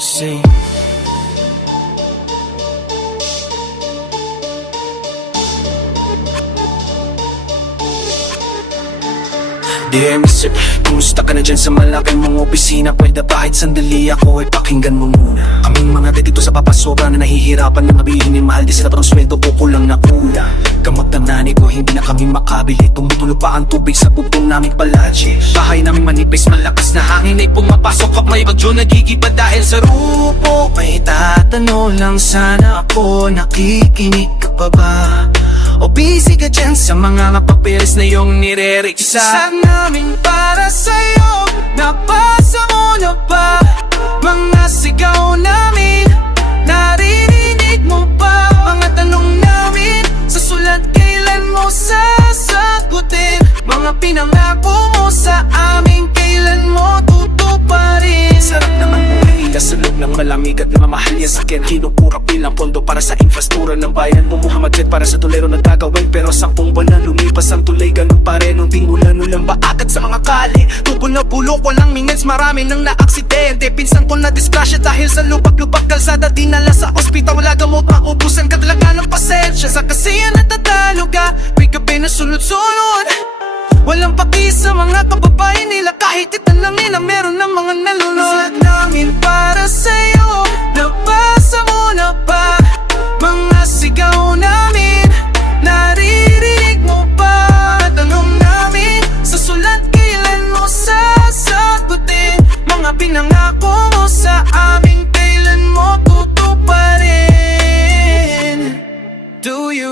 Sing. Dear Mr. Kumusta ka na dyan sa malaking mong opisina? Pwede kahit sandali ako ay pakinggan mo muna Kaming mga dito sa papasoka na nahihirapan na nabili ni mahal Di sila parang ko kulang na kulang Gamot ng nani ko hindi na kami makabili Tumutulog pa ang tubig sa bubong namin palagi Bahay namin manipis malakas na hangin ay pumapasok. Pag may bagyo nagigiba dahil sa rupo? May tatanong lang sana ako Nakikinig ka pa ba? O busy ka dyan sa mga kapapilis na iyong nireriksa Sa namin para sa'yo ng bayan Mumuhamad jet para sa tulero nagkagawin Pero sampung buwan na lumipas ang tulay Ganun pa rin. Nung tingulan ulang baagat sa mga kali? Tubo na bulok, walang minutes Marami nang naaksidente. Pinsan ko na disgrasya dahil sa lubak-lubak Kalsada dinala sa ospital. Wala gamot, maubusan ka talaga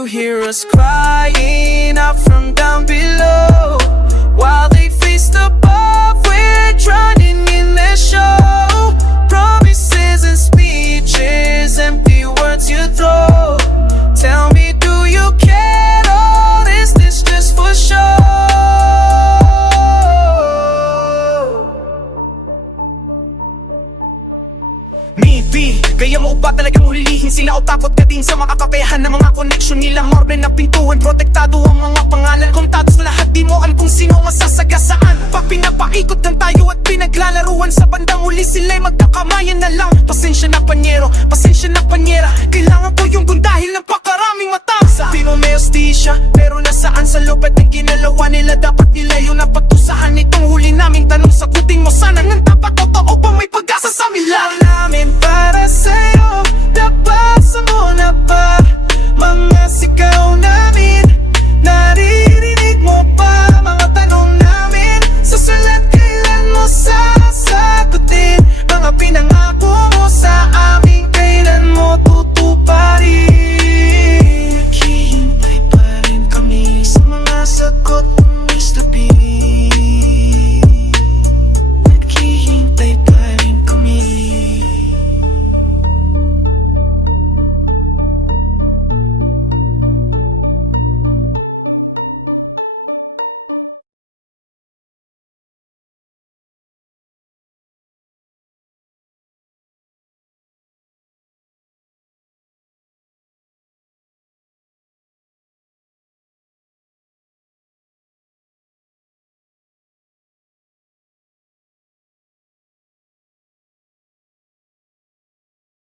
hear us crying Sinaw takot ka din sa makakapehan ng mga connection nilang orbe na pintuan Protektado ang mga pangalan. Kung Kontatos lahat di mo alam kung sino masasagasaan. Pa pinapaikot ng tayo at pinaglalaruan. Sa bandang uli sila'y magkakamayan na lang. Pasensya na panyero, pasensya na panyera. Kailangan ko yung gun dahil napakaraming mata. Sa Di mo may pero nasaan sa lupet ng ginalawa nila? Dapat